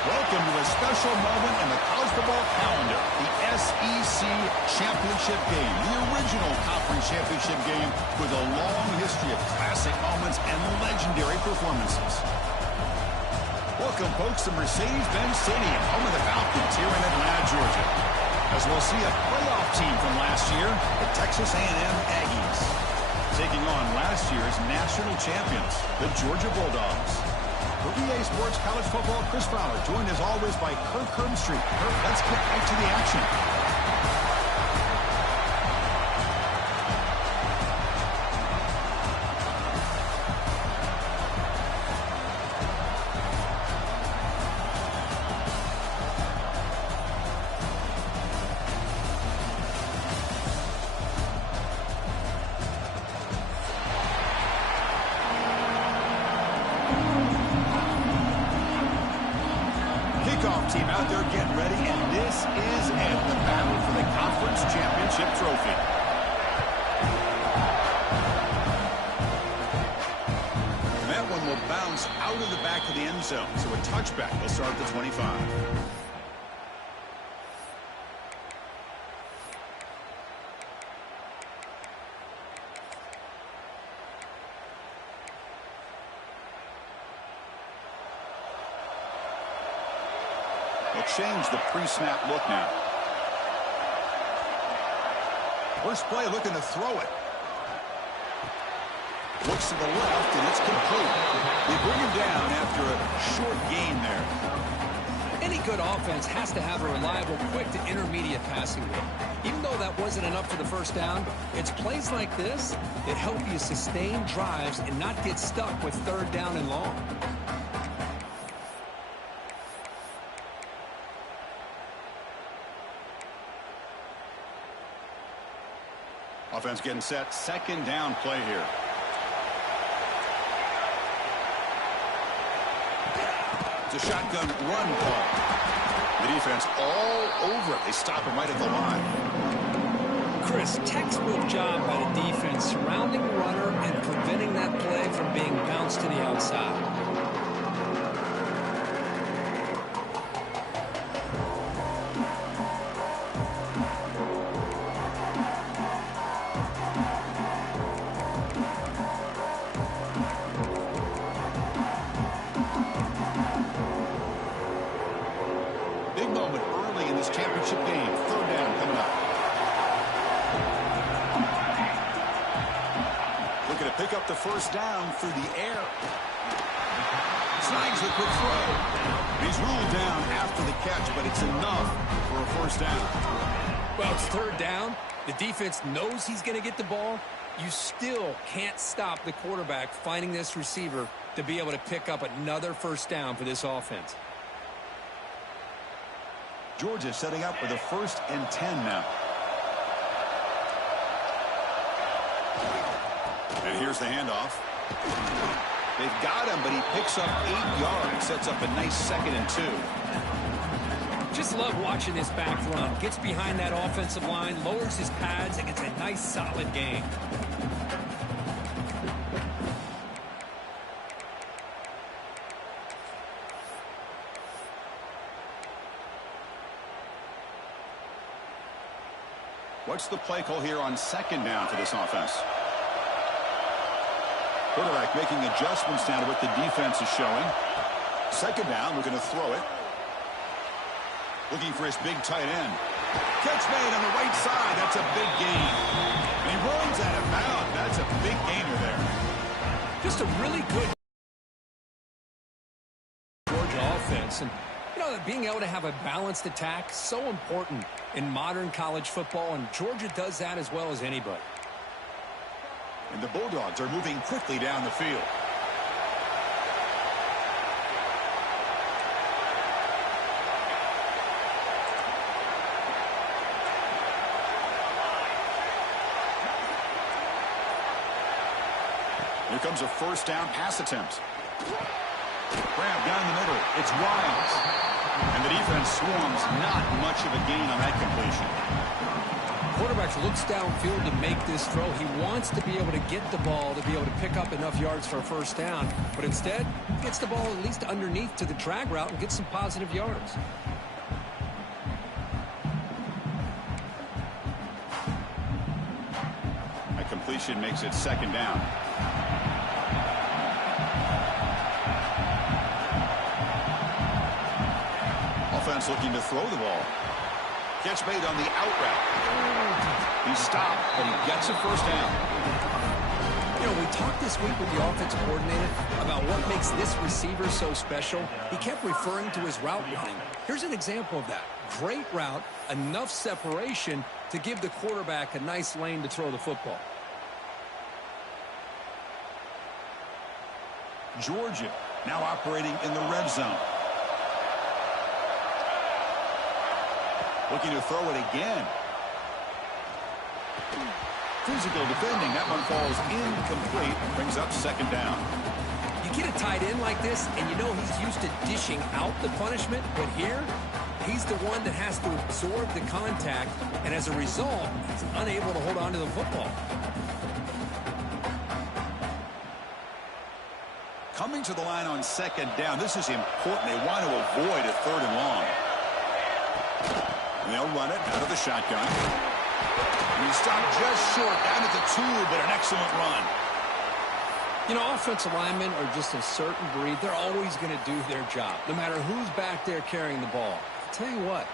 Welcome to a special moment in the college football calendar, the SEC Championship Game, the original conference championship game with a long history of classic moments and legendary performances. Welcome, folks, to Mercedes-Benz Stadium, home of the Falcons here in Atlanta, Georgia, as we'll see a playoff team from last year, the Texas A&M Aggies, taking on last year's national champions, the Georgia Bulldogs. For EA Sports College Football, Chris Fowler, joined as always by Kirk Herbstreit. Kirk, let's get right to the action. Team out there getting ready, and this is it, the battle for the conference championship trophy. And that one will bounce out of the back of the end zone, so a touchback will start at the 25. They'll change the pre-snap look now. First play looking to throw it. Looks to the left, and it's complete. They bring him down after a short gain there. Any good offense has to have a reliable, quick to intermediate passing game. Even though that wasn't enough for the first down, it's plays like this that help you sustain drives and not get stuck with third down and long. Offense getting set. Second down play here. It's a shotgun run play. The defense all over it. They stop him right at the line. Chris, textbook job by the defense surrounding the runner and preventing that play from being bounced to the outside. Pick up the first down through the air. Snags the quick throw. He's ruled down after the catch, but it's enough for a first down. Well, it's third down. The defense knows he's going to get the ball. You still can't stop the quarterback finding this receiver to be able to pick up another first down for this offense. Georgia setting up with a 1st and 10 now. And here's the handoff. They've got him, but he picks up 8 yards. Sets up a nice 2nd and 2. Just love watching this back run. Gets behind that offensive line, lowers his pads, and gets a nice solid gain. What's the play call here on 2nd down for this offense? Quarterback making adjustments down to what the defense is showing. 2nd down, looking to throw it. Looking for his big tight end. Catch made on the right side. That's a big gain. And he runs out of bounds. That's a big gainer there. Just a really good Georgia offense. And, you know, being able to have a balanced attack, so important in modern college football. And Georgia does that as well as anybody. And the Bulldogs are moving quickly down the field. Here comes a 1st down pass attempt. Grab down the middle. It's Wiles. And the defense swarms. Not much of a gain on that completion. quarterback looks downfield to make this throw. He wants to be able to get the ball to be able to pick up enough yards for a first down, but instead gets the ball at least underneath to the drag route and gets some positive yards. A completion makes it second down. Offense looking to throw the ball. Catch made on the out route. He stopped, but he gets a first down. You know, we talked this week with the offensive coordinator about what makes this receiver so special. He kept referring to his route running. Here's an example of that. Great route, enough separation to give the quarterback a nice lane to throw the football. Georgia now operating in the red zone. Looking to throw it again. Physical defending. That one falls incomplete. Brings up second down. You get a tight end like this, and you know he's used to dishing out the punishment, but here, he's the one that has to absorb the contact, and as a result, he's unable to hold on to the football. Coming to the line on second down. This is important. They want to avoid a third and long. And they'll run it out of the shotgun. And he stopped just short, down at the 2, but an excellent run. You know, offensive linemen are just a certain breed. They're always going to do their job, no matter who's back there carrying the ball. I'll tell you what,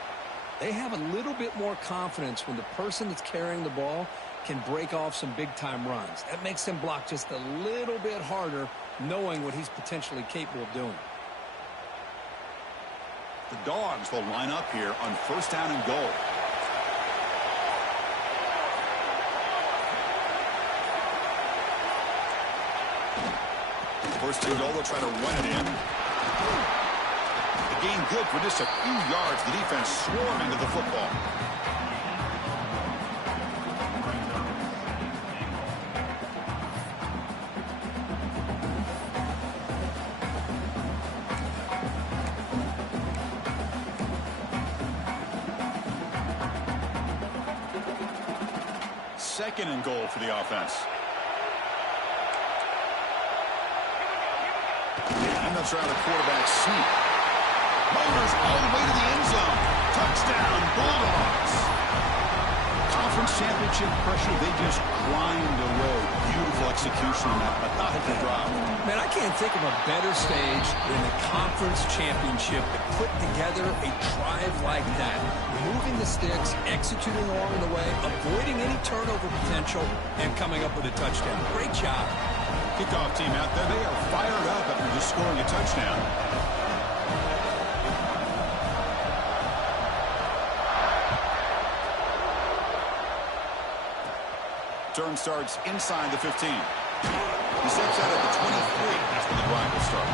they have a little bit more confidence when the person that's carrying the ball can break off some big-time runs. That makes them block just a little bit harder, knowing what he's potentially capable of doing. The Dogs will line up here on first down and goal. First and goal, they'll try to run it in. The gain good for just a few yards. The defense swarming to the football. Second and goal for the offense. And they'll try the quarterback sneak. Motors all the way to the end zone. Touchdown, Bulldogs. Conference championship pressure, they just grind away. Beautiful execution on that methodical drive. Man, I can't think of a better stage than the conference championship to put together a drive like that. Moving the sticks, executing along the way, avoiding any turnover potential, and coming up with a touchdown. Great job. Kickoff team out there, they are fired up after just scoring a touchdown. Turn starts inside the 15. He steps out at the 23. That's when the drive will start.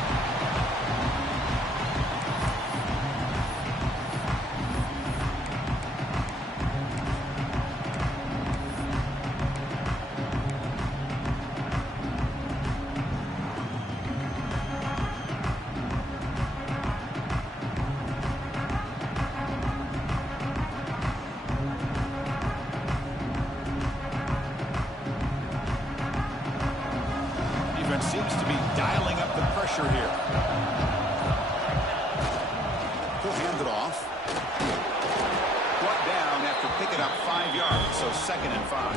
Seems to be dialing up the pressure here. He'll hand it off. Brought down after picking up 5 yards, so second and 5.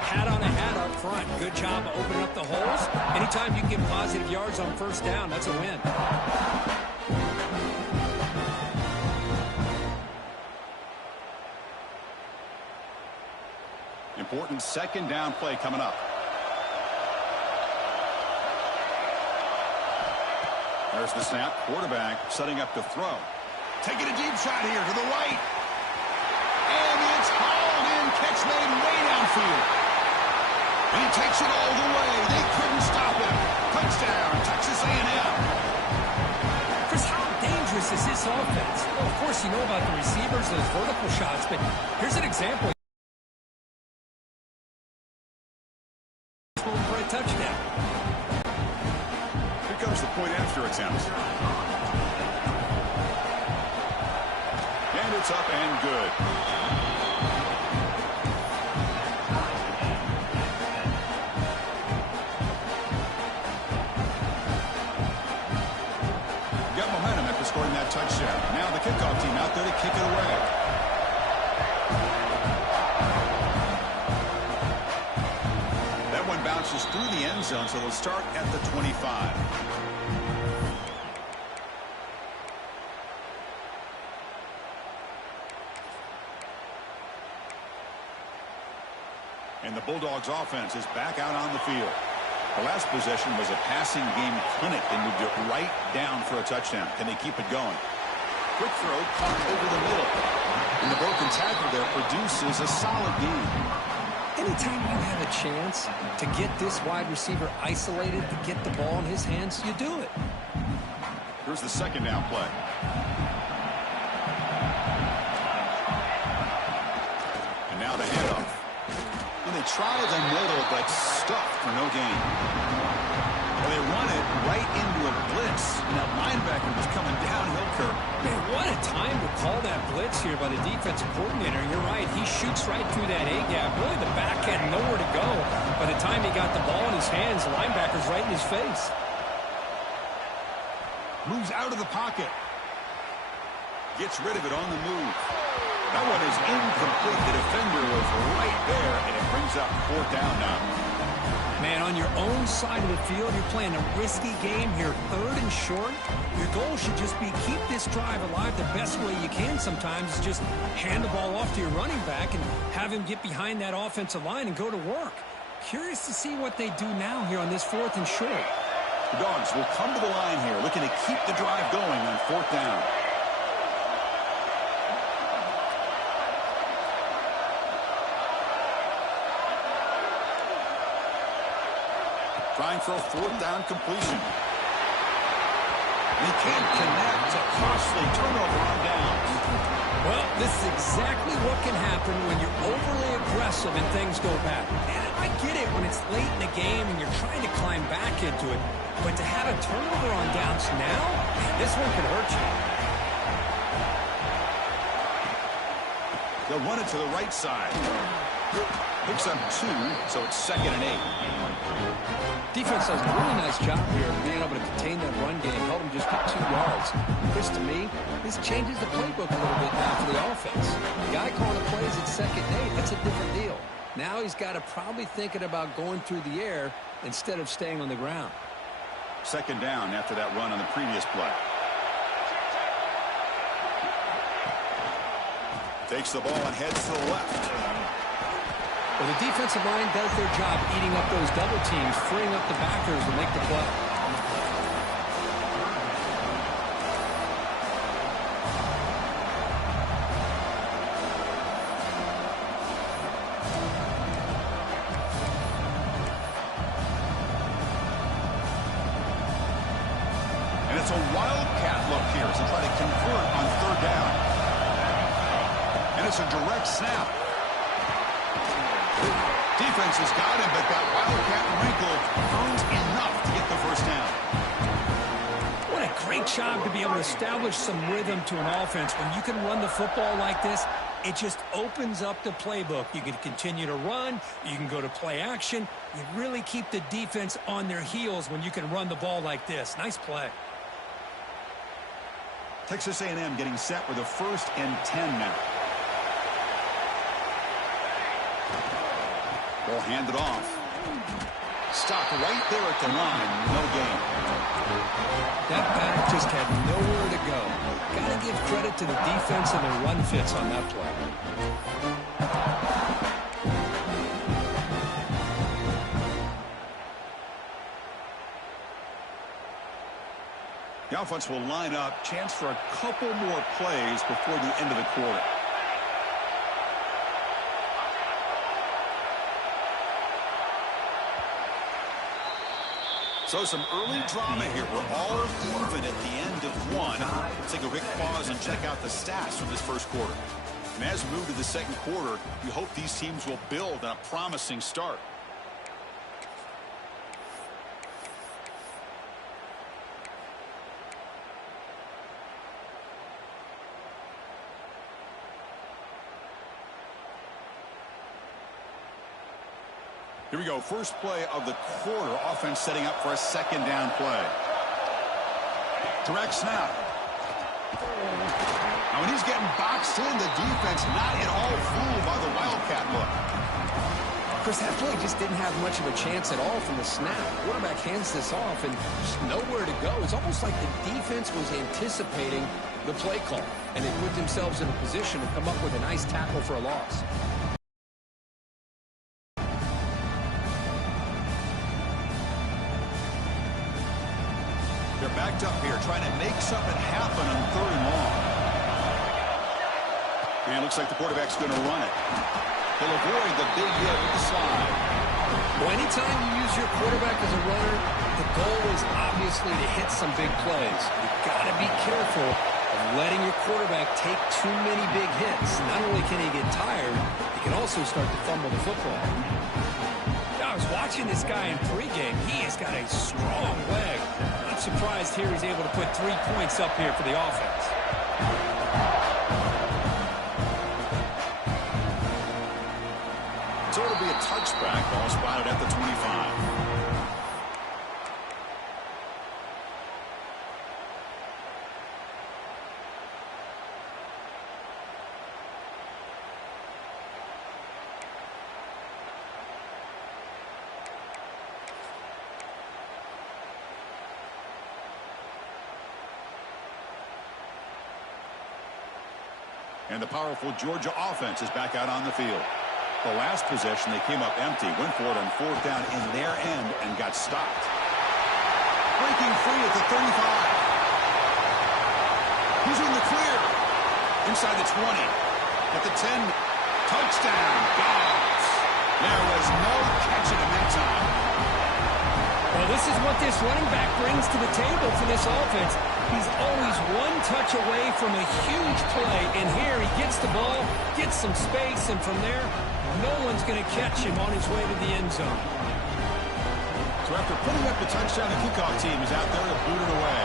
Hat on a hat up front. Good job of opening up the holes. Anytime you can get positive yards on first down, that's a win. Important second down play coming up. There's the snap. Quarterback setting up to throw. Taking a deep shot here to the right. And it's hauled in. Catch made way downfield. And he takes it all the way. They couldn't stop him. Touchdown, Texas A&M. Chris, how dangerous is this offense? Well, of course, you know about the receivers, those vertical shots, but here's an example. For a touchdown. Comes the point after attempt. And it's up and good. kick it away. That one bounces through the end zone, so they'll start at the 25. And the Bulldogs offense is back out on the field. The last possession was a passing game clinic. They moved it right down for a touchdown. Can they keep it going? Quick throw caught over the middle. And the broken tackle there produces a solid gain. Anytime you have a chance to get this wide receiver isolated, to get the ball in his hands, you do it. Here's the second down play. And now the handoff. And they try the middle, but stuffed for no gain. Well, they run it right into a blitz. And that linebacker was coming downhill, Kirk. Man, what a time to call that blitz here by the defensive coordinator. You're right. He shoots right through that A-gap. Really, the back had nowhere to go. By the time he got the ball in his hands, the linebacker's right in his face. Moves out of the pocket. Gets rid of it on the move. That one is incomplete. The defender was right there, and it brings up fourth down now. Man, on your own side of the field, you're playing a risky game here, third and short. Your goal should just be keep this drive alive the best way you can sometimes is just hand the ball off to your running back and have him get behind that offensive line and go to work. Curious to see what they do now here on this fourth and short. The Dogs will come to the line here, looking to keep the drive going on fourth down. Trying for a fourth down completion. He can't connect. A costly turnover on downs. Well, this is exactly what can happen when you're overly aggressive and things go bad. And I get it when it's late in the game and you're trying to climb back into it. But to have a turnover on downs now, man, this one could hurt you. They'll run it to the right side. Picks up 2, so it's 2nd and 8. Defense does a really nice job here of being able to contain that run game, help them just get 2 yards. Chris, to me, this changes the playbook a little bit now for the offense. The guy calling the plays at 2nd and 8, that's a different deal. Now he's got to probably thinking about going through the air instead of staying on the ground. 2nd down after that run on the previous play. Takes the ball and heads to the left. Well, the defensive line does their job eating up those double teams, freeing up the backers to make the play. And it's a wildcat look here as they try to convert on 3rd down. And it's a direct snap. Defense has got him, but that wildcat wrinkle earns enough to get the first down. What a great job to be able to establish some rhythm to an offense. When you can run the football like this, it just opens up the playbook. You can continue to run. You can go to play action. You really keep the defense on their heels when you can run the ball like this. Nice play. Texas A&M getting set with a 1st and 10 now. Ball handed off. Stop right there at the line. No gain. That back just had nowhere to go. Got to give credit to the defense and their run fits on that play. The offense will line up. Chance for a couple more plays before the end of the quarter. So some early drama here. We're all even at the end of one. Let's take a quick pause and check out the stats from this first quarter. And as we move to the second quarter, we hope these teams will build on a promising start. Here we go. First play of the quarter. Offense setting up for a 2nd down play. Direct snap. Now When he's getting boxed in, the defense not at all fooled by the Wildcat look. Chris, that play just didn't have much of a chance at all from the snap. Quarterback hands this off and just nowhere to go. It's almost like the defense was anticipating the play call, and they put themselves in a position to come up with a nice tackle for a loss. They're backed up here, trying to make something happen on 3rd and long. And it looks like the quarterback's going to run it. He'll avoid the big hit with the slide. Well, anytime you use your quarterback as a runner, the goal is obviously to hit some big plays. You've got to be careful of letting your quarterback take too many big hits. Not only can he get tired, he can also start to fumble the football. I was watching this guy in pregame. He has got a strong leg. Not surprised here he's able to put 3 points up here for the offense. So it'll be a touchback. Ball spotted at the 25. And the powerful Georgia offense is back out on the field. The last possession, they came up empty, went for it on 4th down in their end, and got stopped. Breaking free at the 35. He's in the clear. Inside the 20. At the 10. Touchdown. Dobbs. There was no catching him that time. Well, this is what this running back brings to the table for this offense. He's always one touch away from a huge play, and here he gets the ball, gets some space, and from there, no one's going to catch him on his way to the end zone. So after putting up the touchdown, the kickoff team is out there to boot it away.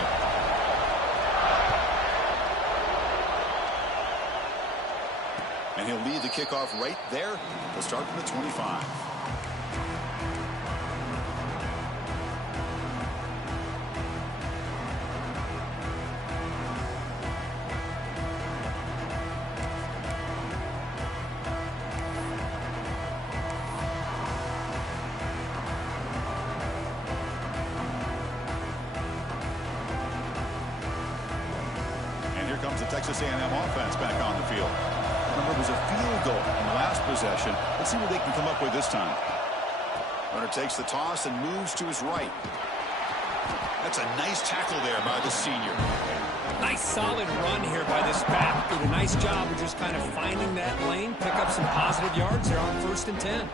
And he'll lead the kickoff right there. He'll start from the 25. Comes the Texas A&M offense back on the field. Remember, it was a field goal in the last possession. Let's see what they can come up with this time. Runner takes the toss and moves to his right. That's a nice tackle there by the senior. Nice solid run here by this back. Did a nice job of just kind of finding that lane, pick up some positive yards there on 1st and 10.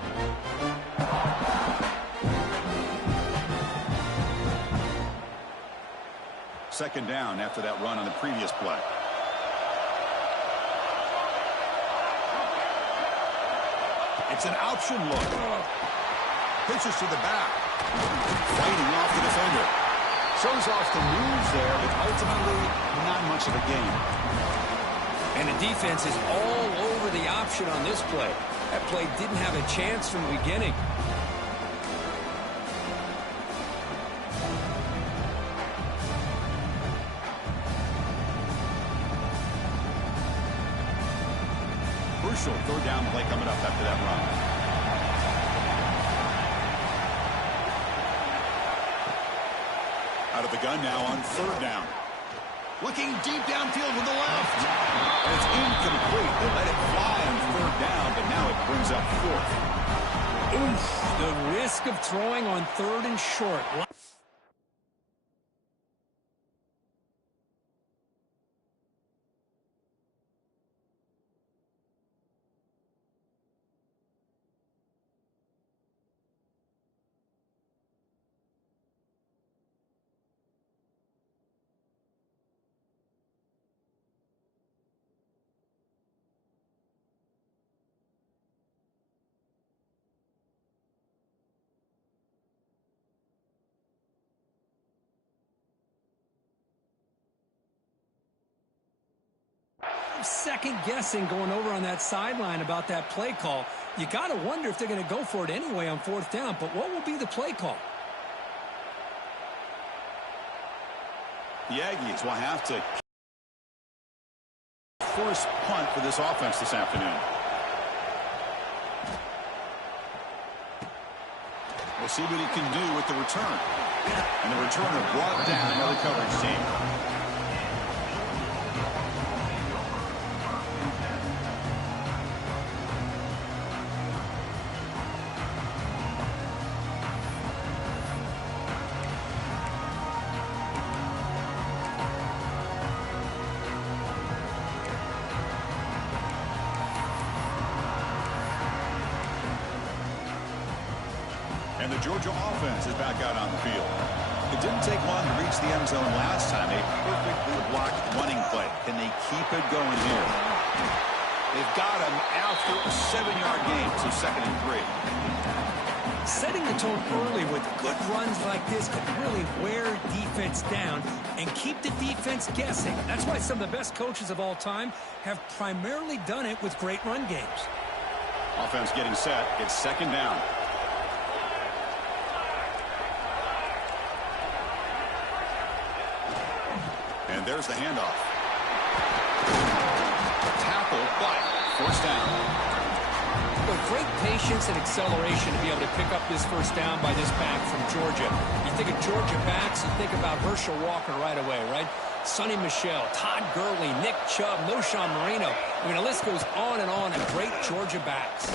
Second down after that run on the previous play. It's an option look. Pitches to the back. Fighting off the defender. Shows off the moves there, but ultimately not much of a gain. And the defense is all over the option on this play. That play didn't have a chance from the beginning. Crucial 3rd down play coming up after that run. Out of the gun now on 3rd down. Looking deep downfield with the left. And it's incomplete. They let it fly on 3rd down, but now it brings up 4th. Oof, the risk of throwing on 3rd and short. Second guessing going over on that sideline about that play call. You got to wonder if they're going to go for it anyway on 4th down, but what will be the play call? The Aggies will have to 4 first punt for this offense this afternoon. We'll see what he can do with the return. And the returner brought down another coverage team. And the Georgia offense is back out on the field. It didn't take long to reach the end zone last time. A perfectly blocked running play. Can they keep it going here? They've got him after a 7-yard gain, so 2nd and 3. Setting the tone early with good runs like this can really wear defense down and keep the defense guessing. That's why some of the best coaches of all time have primarily done it with great run games. Offense getting set. It's 2nd down. And there's the handoff. Tackle, but first down. Well, great patience and acceleration to be able to pick up this first down by this back from Georgia. You think of Georgia backs, you think about Herschel Walker right away, right? Sonny Michel, Todd Gurley, Nick Chubb, Knowshon Moreno. I mean, the list goes on of great Georgia backs.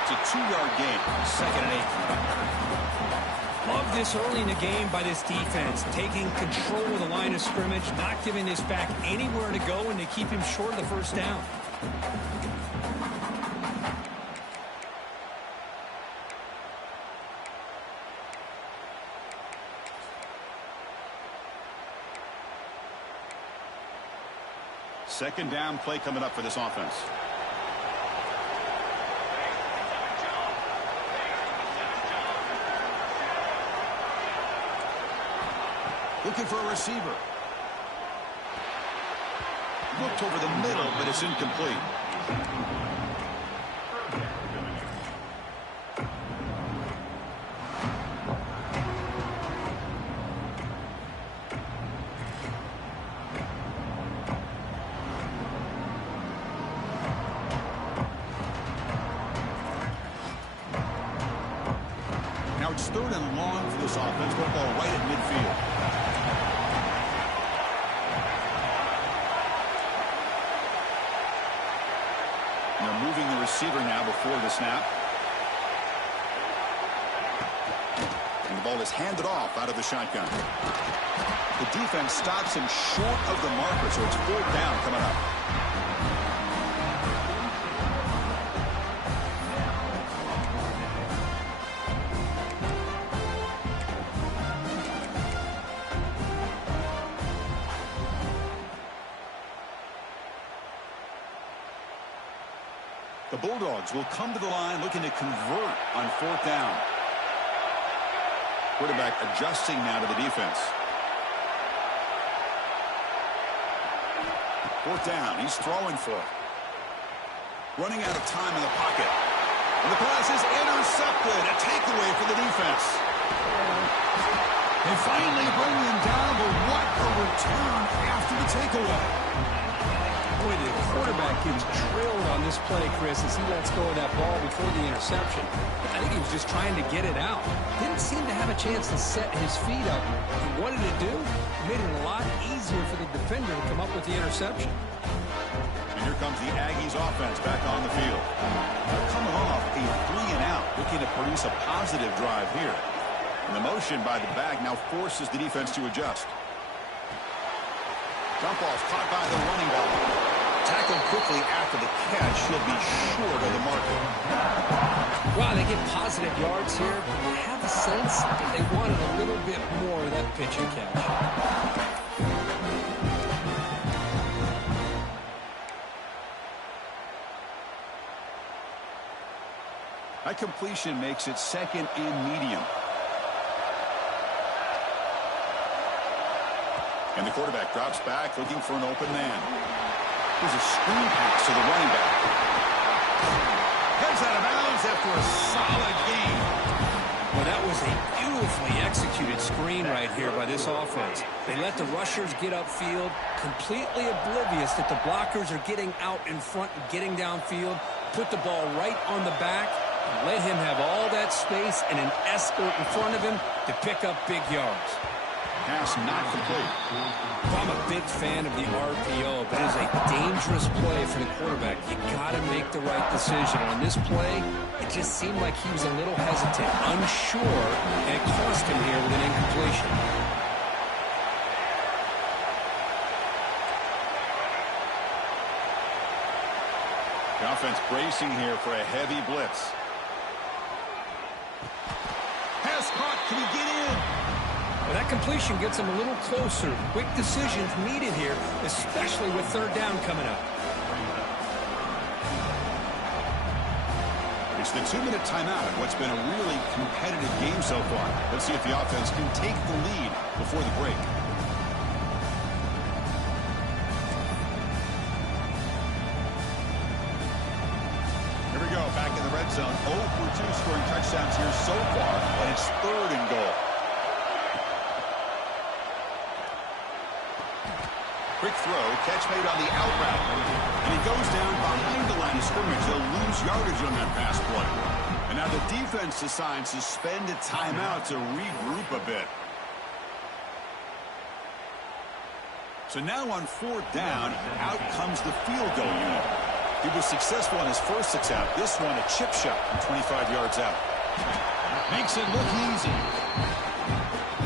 It's a 2-yard gain, 2nd and 8. Love this early in the game by this defense, taking control of the line of scrimmage, not giving this back anywhere to go, and to keep him short of the first down. Second down play coming up for this offense. Looking for a receiver. Looked over the middle, but it's incomplete. Now it's 3rd and long for this offense. Football right at midfield. Moving the receiver now before the snap. And the ball is handed off out of the shotgun. The defense stops him short of the marker, so it's 4th down coming up. The Bulldogs will come to the line looking to convert on 4th down. Quarterback adjusting now to the defense. 4th down. He's throwing for it. Running out of time in the pocket. And the pass is intercepted. A takeaway for the defense. They finally bring him down, but what a return after the takeaway. Boy, the quarterback gets drilled on this play, Chris, as he lets go of that ball before the interception. I think he was just trying to get it out. Didn't seem to have a chance to set his feet up. And what did it do? It made it a lot easier for the defender to come up with the interception. And here comes the Aggies offense back on the field. They're coming off a 3-and-out, looking to produce a positive drive here. And the motion by the back now forces the defense to adjust. Dump off caught by the running back. Tackled quickly after the catch. He'll be short of the marker. Wow, they get positive yards here. I have a sense that they wanted a little bit more of that pitch and catch. That completion makes it 2nd and medium. And the quarterback drops back looking for an open man. Here's a screen pass to the running back. Heads out of bounds after a solid gain. Well, that was a beautiful beautifully executed screen right here by this offense. They let the rushers get upfield, completely oblivious that the blockers are getting out in front and getting downfield, put the ball right on the back, and let him have all that space and an escort in front of him to pick up big yards. Pass not complete. I'm a big fan of the RPO, but it is a dangerous play for the quarterback. You got to make the right decision. On this play, it just seemed like he was a little hesitant, unsure, and it cost him here with an incompletion. The offense bracing here for a heavy blitz. Pass caught. Can he get in? Well, that completion gets him a little closer. Quick decisions needed here, especially with third down coming up. It's the 2-minute timeout of what's been a really competitive game so far. Let's see if the offense can take the lead before the break. Here we go, back in the red zone. 0 for 2 scoring touchdowns here so far, and it's 3rd and goal. Quick throw, catch made on the out route. And he goes down behind the line of scrimmage. They'll lose yardage on that pass play. And now the defense decides to spend a timeout to regroup a bit. So now on 4th down, out comes the field goal unit. He was successful on his first attempt. This one, a chip shot from 25 yards out. Makes it look easy.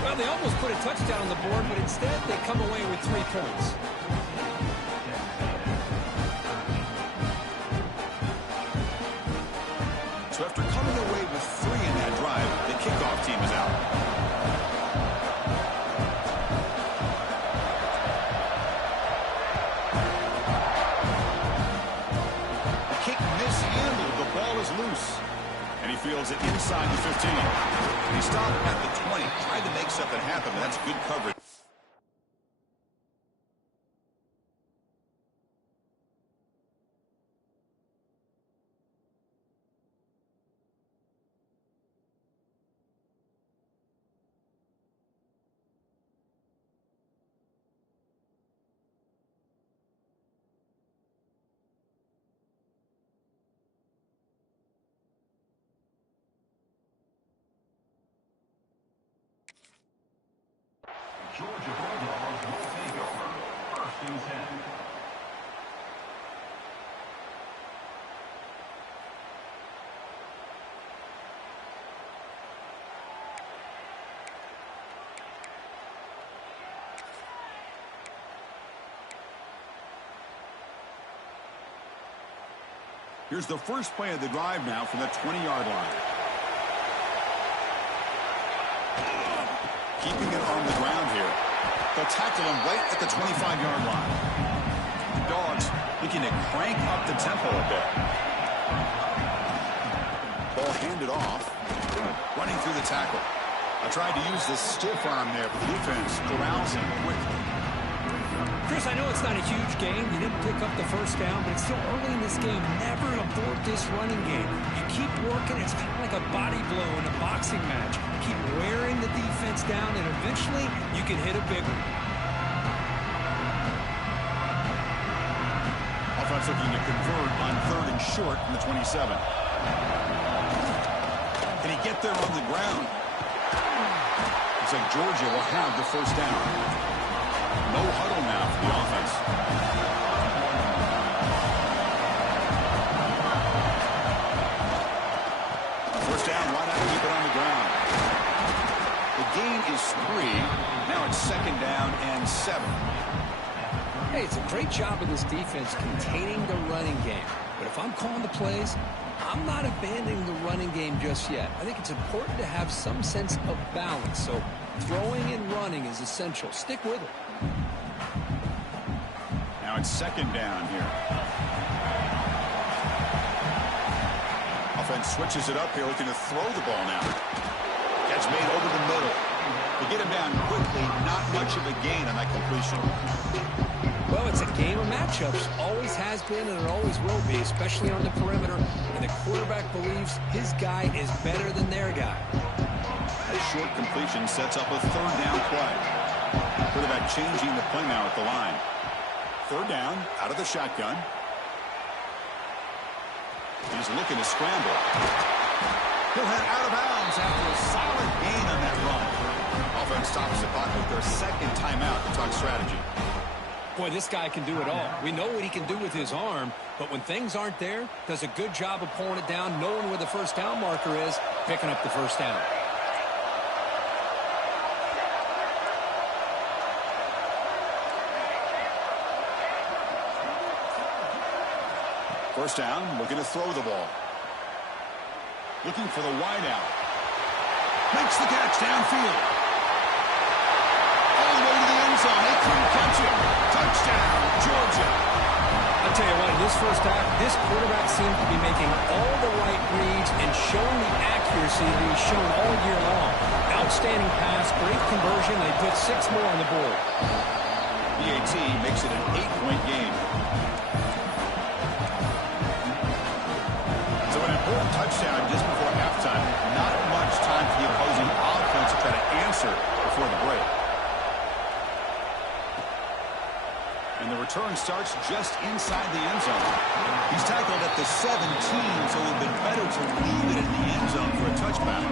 Well, they almost put a touchdown on the board, but instead they come away with 3 points. So after coming away with 3 in that drive, the kickoff team is out. The kick mishandled. The ball is loose. And he fields it inside the 15. He stopped at the 20. Tried to make something happen, but that's good coverage. Georgia Bulldogs will take over 1st and 10. Here's the first play of the drive now from the 20-yard line. Keeping it on the ground here. They'll tackle him right at the 25-yard line. Dogs looking to crank up the tempo a bit. Ball handed off. Running through the tackle. I tried to use the stiff arm there, but the defense corrals him quickly. Chris, I know it's not a huge game. You didn't pick up the first down, but it's still early in this game. Never abort this running game. You keep working. It's kind of like a body blow in a boxing match. Keep wearing the defense down, and eventually you can hit a big one. Offense looking to convert on 3rd and short from the 27. Can he get there on the ground? Looks like Georgia will have the first down. No huddle now for the offense. First down, why not keep it on the ground? The gain is 3. Now it's 2nd down and 7. Hey, it's a great job of this defense containing the running game. But if I'm calling the plays, I'm not abandoning the running game just yet. I think it's important to have some sense of balance. So throwing and running is essential. Stick with it. Now it's 2nd down here. Offense switches it up here, looking to throw the ball now. Catch made over the middle. They get him down quickly. Not much of a gain on that completion. Well, it's a game of matchups. Always has been and it always will be, especially on the perimeter. And the quarterback believes his guy is better than their guy. A short completion sets up a third down play. Quarterback changing the play now at the line. Third down, out of the shotgun. He's looking to scramble. He'll head out of bounds after a solid gain on that run. Offense stops the clock with their second timeout to talk strategy. Boy, this guy can do it all. We know what he can do with his arm, but when things aren't there, does a good job of pulling it down, knowing where the first down marker is, picking up the first down. First down, looking to throw the ball. Looking for the wide out. Makes the catch downfield. All the way to the end zone. They couldn't catch him. Touchdown, Georgia. I'll tell you what, in this first half, this quarterback seemed to be making all the right reads and showing the accuracy that he's shown all year long. Outstanding pass, great conversion. They put 6 more on the board. BAT makes it an 8-point game. So an important touchdown just before halftime. Not much time for the opposing offense to try to answer before the break. And the return starts just inside the end zone. He's tackled at the 17, so it would have been better to leave it in the end zone for a touchback.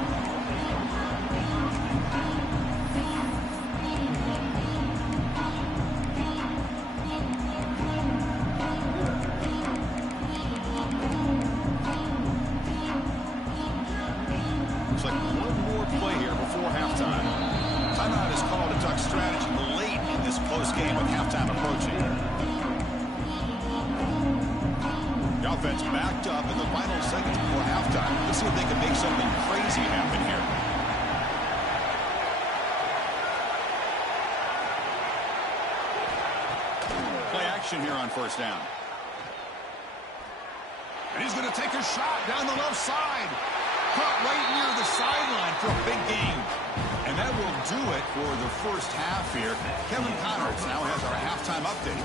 Looks like one more play here before halftime. Timeout is called to talk strategy late in this close game with halftime approaching. The offense backed up in the final seconds before halftime. Let's see if they can make something crazy happen here. Play action here on first down. And he's going to take a shot down the left side. Caught right near the sideline for a big gain. And that will do it for the first half here. Kevin Connors now has our halftime update.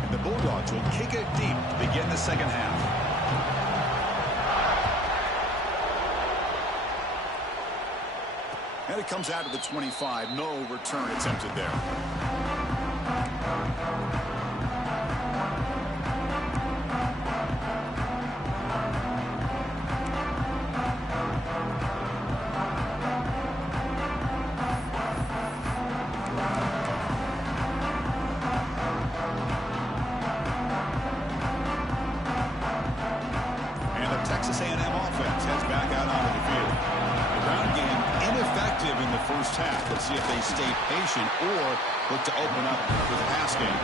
And the Bulldogs will kick it deep to begin the second half. And it comes out of the 25. No return attempted there. And the Texas A&M offense heads back out onto the field. The ground game ineffective in the first half. Let's see if they stay patient or look to open up with a pass game.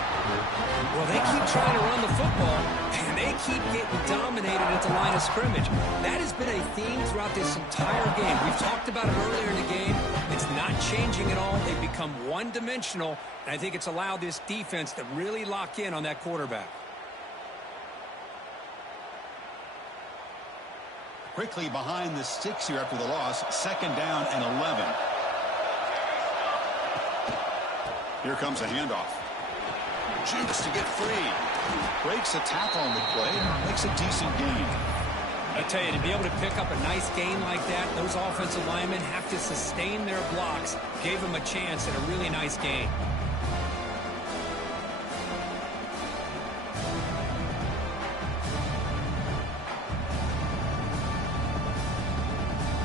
Well, they keep trying to run the football, and they keep getting dominated at the line of scrimmage. That has been a theme throughout this entire game. We've talked about it earlier in the game. It's not changing at all. They've become one-dimensional, and I think it's allowed this defense to really lock in on that quarterback. Quickly behind the sticks here after the loss. Second down and 11. Here comes a handoff. Jukes to get free. Breaks a tackle on the play. Makes a decent gain. I tell you, to be able to pick up a nice gain like that, those offensive linemen have to sustain their blocks. Gave them a chance at a really nice gain.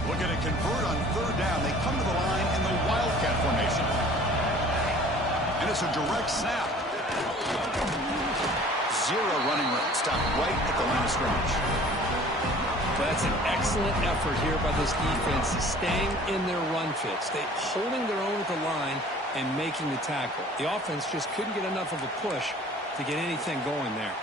Looking to convert on third down. They come to the line in the Wildcat formation. And it's a direct snap. Zero running room. Stop right at the line of scrimmage. That's an excellent effort here by this defense, staying in their run fits. They holding their own at the line and making the tackle. The offense just couldn't get enough of a push to get anything going there.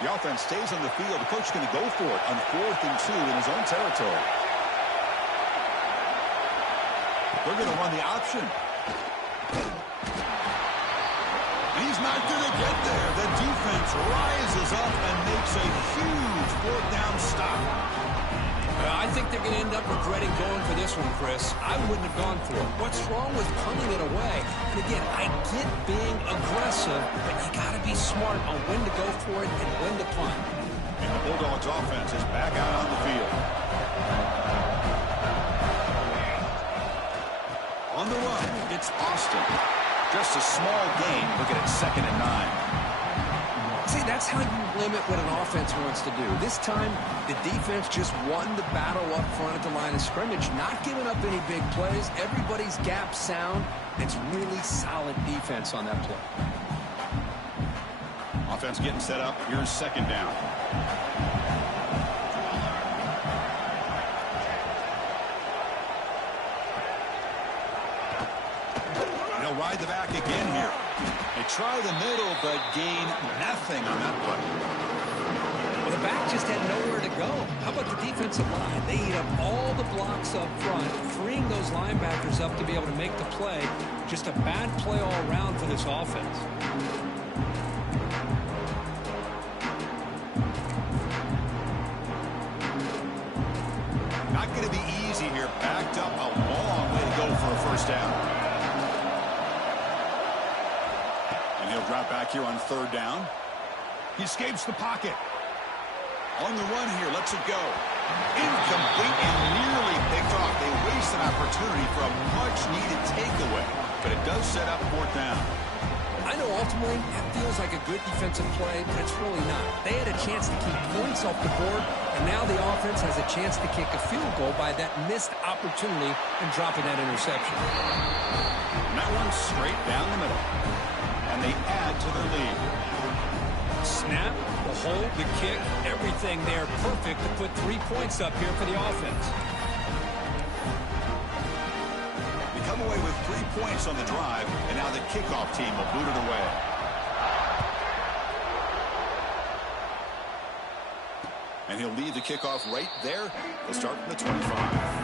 The offense stays on the field. The coach is going to go for it on 4th and 2 in his own territory. They're going to run the option. He's not going to get there. The defense rises up and makes a huge fourth down stop. I think they're going to end up regretting going for this one, Chris. I wouldn't have gone for it. What's wrong with punting it away? And again, I get being aggressive, but you got to be smart on when to go for it and when to punt. And the Bulldogs offense is back out on the field. On the run, it's Austin. Just a small gain. Look at it, 2nd and 9. See, that's how you limit what an offense wants to do. This time, the defense just won the battle up front at the line of scrimmage, not giving up any big plays. Everybody's gap sound. It's really solid defense on that play. Offense getting set up. Here's 2nd down. Ride the back again here. They try the middle, but gain nothing on that play. Well, the back just had nowhere to go. How about the defensive line? They eat up all the blocks up front, freeing those linebackers up to be able to make the play. Just a bad play all around for this offense. Not going to be easy here. Backed up a long way to go for a first down. He'll drop back here on 3rd down. He escapes the pocket. On the run here, lets it go. Incomplete and nearly picked off. They waste an opportunity for a much-needed takeaway, but it does set up 4th down. I know ultimately that feels like a good defensive play, but it's really not. They had a chance to keep points off the board, and now the offense has a chance to kick a field goal by that missed opportunity and dropping that interception. And that one's straight down the middle. And they add to their lead. Snap, the hold, the kick, everything there perfect to put 3 points up here for the offense. They come away with 3 points on the drive, and now the kickoff team will boot it away. And he'll lead the kickoff right there. They'll start from the 25.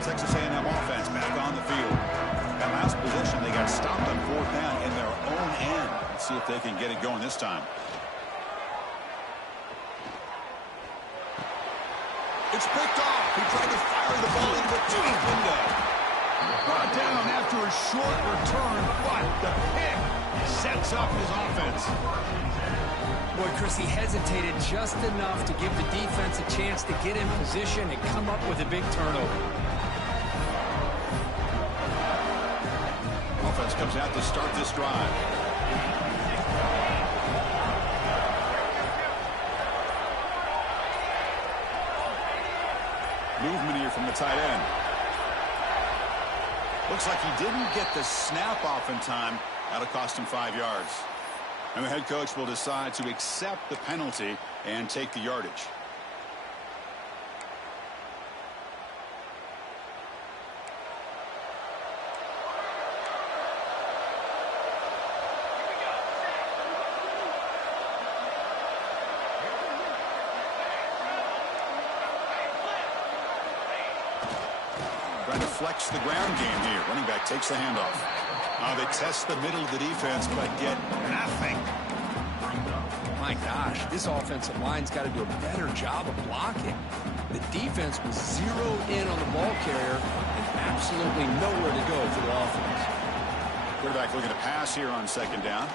Texas A&M offense back on the field. That last possession, they got stopped on 4th down in their own end. Let's see if they can get it going this time. It's picked off. He tried to fire the ball into the tight window. Brought down after a short return, but the pick sets up his offense. Boy, Chris, he hesitated just enough to give the defense a chance to get in position and come up with a big turnover. Offense comes out to start this drive. Movement here from the tight end. Looks like he didn't get the snap off in time. That'll cost him 5 yards. And the head coach will decide to accept the penalty and take the yardage. Trying to flex the ground game here. Running back takes the handoff. They test the middle of the defense, but get nothing. My gosh, this offensive line's got to do a better job of blocking. The defense was zeroed in on the ball carrier and absolutely nowhere to go for the offense. Quarterback looking to pass here on 2nd down.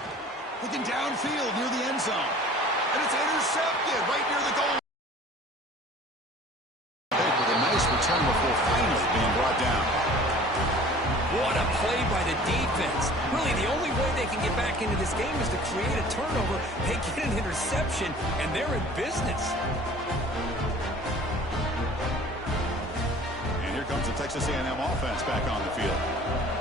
Looking downfield near the end zone. And it's intercepted right near the goal. With a nice return before finally being brought down. What a play by the defense. Really, the only way they can get back into this game is to create a turnover. They get an interception, and they're in business. And here comes the Texas A&M offense back on the field.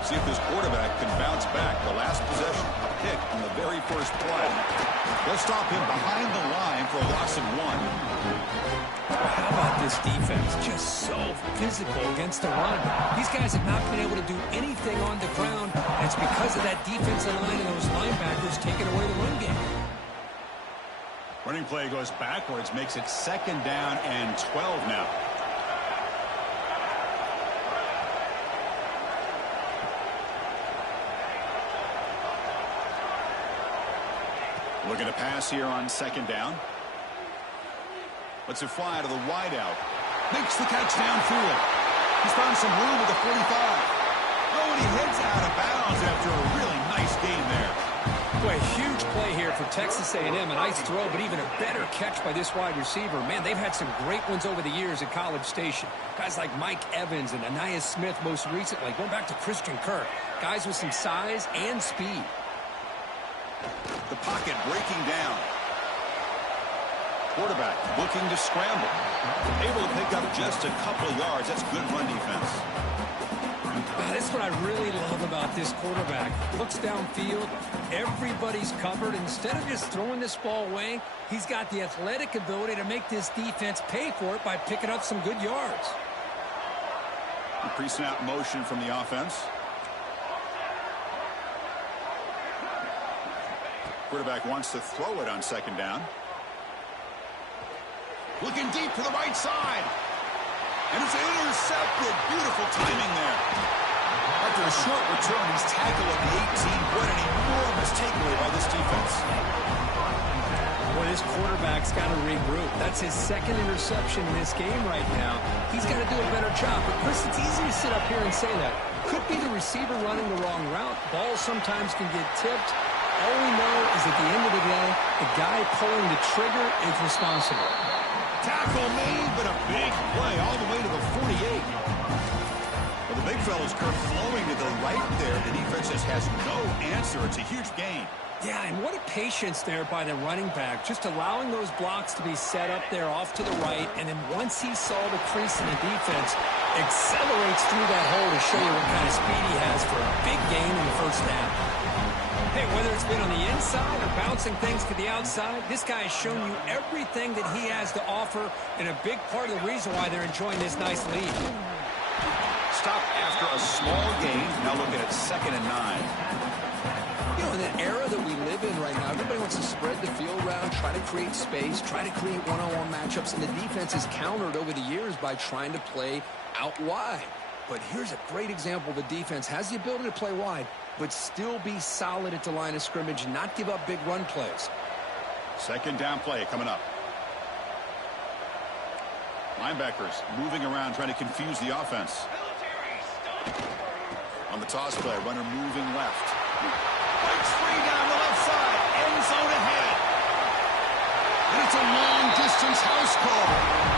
See if this quarterback can bounce back. The last possession, a pick on the very first play. They'll stop him behind the line for a loss of 1. How about this defense? Just so physical against the run. These guys have not been able to do anything on the ground, and it's because of that defensive line and those linebackers taking away the run game. Running play goes backwards, makes it 2nd down and 12 now. Looking to pass here on 2nd down. Lets it fly to the wideout. Makes the catch downfield. He's found some room at the 45. Oh, and he heads out of bounds after a really nice gain there. Boy, huge play here for Texas A&M. A nice throw, but even a better catch by this wide receiver. Man, they've had some great ones over the years at College Station. Guys like Mike Evans and Anais Smith most recently, going back to Christian Kirk. Guys with some size and speed. The pocket breaking down. Quarterback looking to scramble. Able to pick up just a couple of yards. That's good run defense. That's what I really love about this quarterback. Looks downfield. Everybody's covered. Instead of just throwing this ball away, he's got the athletic ability to make this defense pay for it by picking up some good yards. The pre-snap motion from the offense. Quarterback wants to throw it on 2nd down. Looking deep to the right side. And it's intercepted. Beautiful timing there. After a short return, he's tackled at the 18. What an enormous takeaway by this defense. Boy, this quarterback's got to regroup. That's his 2nd interception in this game right now. He's got to do a better job. But, Chris, it's easy to sit up here and say that. Could be the receiver running the wrong route. Balls sometimes can get tipped. All we know is at the end of the day, the guy pulling the trigger is responsible. Tackle made, but a big play all the way to the 48. Well, the big fella's Kirk flowing to the right there. The defense just has no answer. It's a huge gain. Yeah, and what a patience there by the running back. Just allowing those blocks to be set up there off to the right. And then once he saw the crease in the defense, accelerates through that hole to show you what kind of speed he has for a big gain in the 1st down. Hey, whether it's been on the inside or bouncing things to the outside, this guy has shown you everything that he has to offer, and a big part of the reason why they're enjoying this nice lead. Stop after a small gain. Now looking at 2nd and 9. You know, in the era that we live in right now, everybody wants to spread the field around, try to create space, try to create one-on-one matchups, and the defense is countered over the years by trying to play out wide. But here's a great example. The defense has the ability to play wide, but still be solid at the line of scrimmage and not give up big run plays. 2nd down play coming up. Linebackers moving around, trying to confuse the offense. On the toss play, runner moving left. Breaks free down the left side. End zone ahead. And it's a long-distance house call.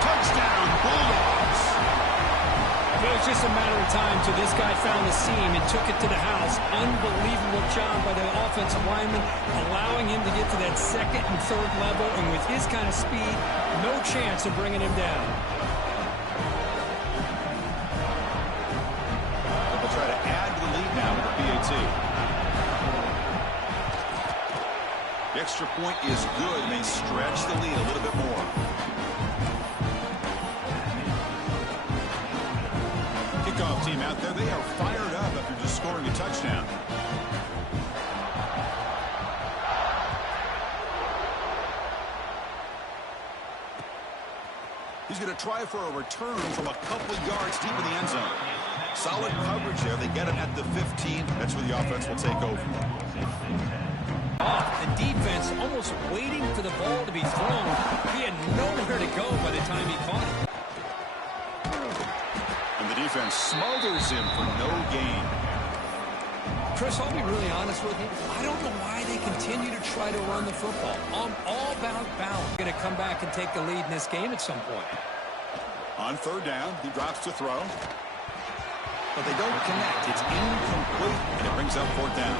Touchdown, Bulldogs. It was just a matter of time till this guy found the seam and took it to the house. Unbelievable job by the offensive lineman, allowing him to get to that 2nd and 3rd level, and with his kind of speed, no chance of bringing him down. They'll try to add to the lead now with the PAT. The extra point is good. They stretch the lead a little bit more. Kickoff team out there. They are fired up after just scoring a touchdown. He's going to try for a return from a couple of yards deep in the end zone. Solid coverage there. They get him at the 15. That's where the offense will take over. The defense almost waiting for the ball to be thrown. He had nowhere to go by the time he caught it. And the defense smothers him for no gain. Chris, I'll be really honest with you. I don't know why they continue to try to run the football. I'm all about balance. Going to come back and take the lead in this game at some point. On 3rd down, he drops to throw. But they don't connect. It's incomplete, and it brings up 4th down.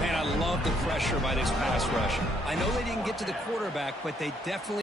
Man, I love the pressure by this pass rush. I know they didn't get to the quarterback, but they definitely